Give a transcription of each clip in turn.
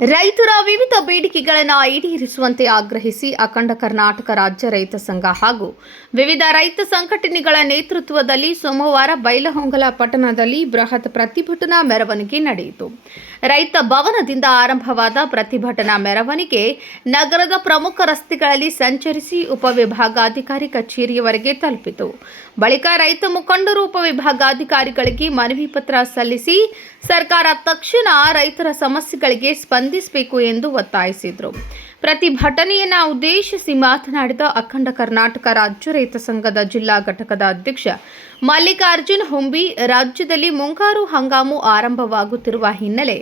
ರೈತರ ವಿವಿಧ ಬೇಡಿಕೆಗಳನ್ನು ಈಡೇರಿಸುವಂತೆ ಆಗ್ರಹಿಸಿ ಅಖಂಡ ಕರ್ನಾಟಕ ರಾಜ್ಯ ರೈತ ಸಂಘ ಹಾಗೂ ವಿವಿಧ ರೈತ ಸಂಘಟನೆಗಳ ನೇತೃತ್ವದಲ್ಲಿ ಸೋಮವಾರ ಬೈಲಹೊಂಗಲ ಪಟ್ಟಣದಲ್ಲಿ ಬೃಹತ್ ಪ್ರತಿಭಟನಾ ಮೆರವಣಿಗೆ ನಡೆಯಿತು. ರೈತ ಭವನದಿಂದ ಆರಂಭವಾದ ಪ್ರತಿಭಟನಾ ಮೆರವಣಿಗೆ ನಗರದ ಪ್ರಮುಖ ರಸ್ತೆಗಳಲ್ಲಿ ಸಂಚರಿಸಿ ಉಪವಿಭಾಗಾಧಿಕಾರಿ ಕಚೇರಿಯವರೆಗೆ ತಲುಪಿತು. ಬಳಿಕ ರೈತ ಮುಖಂಡರು ಉಪವಿಭಾಗಾಧಿಕಾರಿಗಳಿಗೆ ಮನವಿ ಪತ್ರ ಸಲ್ಲಿಸಿ ಸರ್ಕಾರ ತಕ್ಷಣ ರೈತರ ಸಮಸ್ಯೆಗಳಿಗೆ ಸ್ಪಂದಿಸಬೇಕು ಎಂದು ಒತ್ತಾಯಿಸಿದರು. ಪ್ರತಿಭಟನೆಯನ್ನು ಉದ್ದೇಶಿಸಿ ಮಾತನಾಡಿದ ಅಖಂಡ ಕರ್ನಾಟಕ ರಾಜ್ಯ ರೈತ ಸಂಘದ ಜಿಲ್ಲಾ ಘಟಕದ ಅಧ್ಯಕ್ಷ ಮಲ್ಲಿಕಾರ್ಜುನ್ ಹುಂಬಿ, ರಾಜ್ಯದಲ್ಲಿ ಮುಂಗಾರು ಹಂಗಾಮು ಆರಂಭವಾಗುತ್ತಿರುವ ಹಿನ್ನೆಲೆ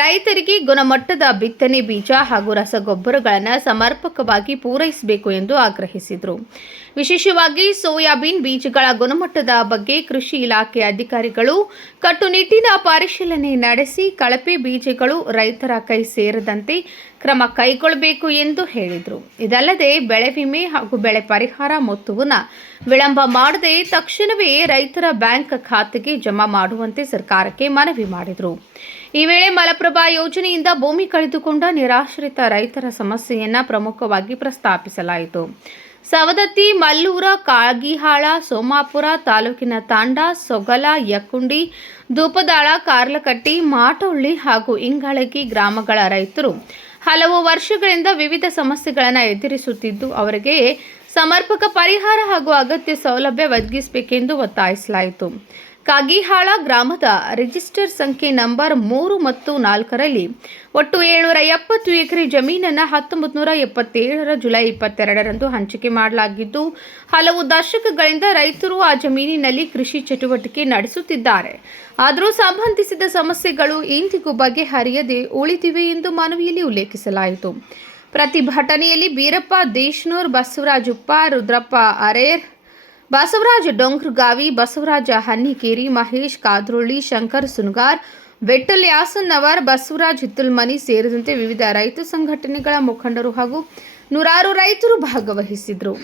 ರೈತರಿಗೆ ಗುಣಮಟ್ಟದ ಬಿತ್ತನೆ ಬೀಜ ಹಾಗೂ ರಸಗೊಬ್ಬರಗಳನ್ನು ಸಮರ್ಪಕವಾಗಿ ಪೂರೈಸಬೇಕು ಎಂದು ಆಗ್ರಹಿಸಿದರು. ವಿಶೇಷವಾಗಿ ಸೋಯಾಬೀನ್ ಬೀಜಗಳ ಗುಣಮಟ್ಟದ ಬಗ್ಗೆ ಕೃಷಿ ಇಲಾಖೆ ಅಧಿಕಾರಿಗಳು ಕಟ್ಟುನಿಟ್ಟಿನ ಪರಿಶೀಲನೆ ನಡೆಸಿ ಕಳಪೆ ಬೀಜಗಳು ರೈತರ ಕೈ ಸೇರದಂತೆ ಕ್ರಮ ಕೈಗೊಳ್ಳಬೇಕು ಎಂದು ಹೇಳಿದರು. ಇದಲ್ಲದೆ ಬೆಳೆ ವಿಮೆ ಹಾಗೂ ಬೆಳೆ ಪರಿಹಾರ ಮೊತ್ತವನ್ನು ವಿಳಂಬ ಮಾಡದೆ ತಕ್ಷಣವೇ ರೈತರ ಬ್ಯಾಂಕ್ ಖಾತೆಗೆ ಜಮಾ ಮಾಡುವಂತೆ ಸರ್ಕಾರಕ್ಕೆ ಮನವಿ ಮಾಡಿದರು. ಈ ವೇಳೆ ಮಲಪ್ರಭಾ ಯೋಜನೆಯಿಂದ ಭೂಮಿ ಕಳೆದುಕೊಂಡ ನಿರಾಶ್ರಿತ ರೈತರ ಸಮಸ್ಯೆಯನ್ನು ಪ್ರಮುಖವಾಗಿ ಪ್ರಸ್ತಾಪಿಸಲಾಯಿತು. ಸವದತ್ತಿ, ಮಲ್ಲೂರ, ಕಾಗಿಹಾಳ, ಸೋಮಾಪುರ ತಾಲೂಕಿನ ತಾಂಡ, ಸೊಗಲ, ಯಕ್ಕುಂಡಿ, ಧೂಪದಾಳ, ಕಾರ್ಲಕಟ್ಟಿ, ಮಾಟೊಳ್ಳಿ ಹಾಗೂ ಇಂಗಳಗಿ ಗ್ರಾಮಗಳ ರೈತರು ಹಲವು ವರ್ಷಗಳಿಂದ ವಿವಿಧ ಸಮಸ್ಯೆಗಳನ್ನು ಎದುರಿಸುತ್ತಿದ್ದು ಅವರಿಗೆ ಸಮರ್ಪಕ ಪರಿಹಾರ ಹಾಗೂ ಅಗತ್ಯ ಸೌಲಭ್ಯ ಒದಗಿಸಬೇಕೆಂದು ಒತ್ತಾಯಿಸಲಾಯಿತು. ಕಾಗಿಹಾಳ ಗ್ರಾಮದ ರಿಜಿಸ್ಟರ್ ಸಂಖ್ಯೆ ನಂಬರ್ 3 ಮತ್ತು 4ರಲ್ಲಿ ಒಟ್ಟು 770 ಎಕರೆ ಜಮೀನನ್ನು 1977ರ ಜುಲೈ 22ರಂದು ಹಂಚಿಕೆ ಮಾಡಲಾಗಿದ್ದು ಹಲವು ದಶಕಗಳಿಂದ ರೈತರು ಆ ಜಮೀನಿನಲ್ಲಿ ಕೃಷಿ ಚಟುವಟಿಕೆ ನಡೆಸುತ್ತಿದ್ದಾರೆ. ಆದರೂ ಸಂಬಂಧಿಸಿದ ಸಮಸ್ಯೆಗಳು ಇಂದಿಗೂ ಬಗೆಹರಿಯದೆ ಉಳಿದಿವೆ ಎಂದು ಮನವಿಯಲ್ಲಿ ಉಲ್ಲೇಖಿಸಲಾಯಿತು. ಪ್ರತಿಭಟನೆಯಲ್ಲಿ ಬೀರಪ್ಪ ದೇಶನೂರ್, ಬಸವರಾಜ ಉಪ್ಪ, ರುದ್ರಪ್ಪ ಅರೇರ್, ಬಸವರಾಜ ಡೊಂಗ್ರಗಾವಿ, ಬಸವರಾಜ ಹನ್ನಿಕೇರಿ, ಮಹೇಶ್ ಕಾದ್ರೊಳ್ಳಿ, ಶಂಕರ್ ಸುನಗಾರ್, ವಿಠ್ಠಲ್ ಯಾಸನ್ನವರ್, ಬಸವರಾಜ್ ಹಿತ್ತಲ್ಮನಿ ಸೇರಿದಂತೆ ವಿವಿಧ ರೈತ ಸಂಘಟನೆಗಳ ಮುಖಂಡರು ಹಾಗೂ ನೂರಾರು ರೈತರು ಭಾಗವಹಿಸಿದರು.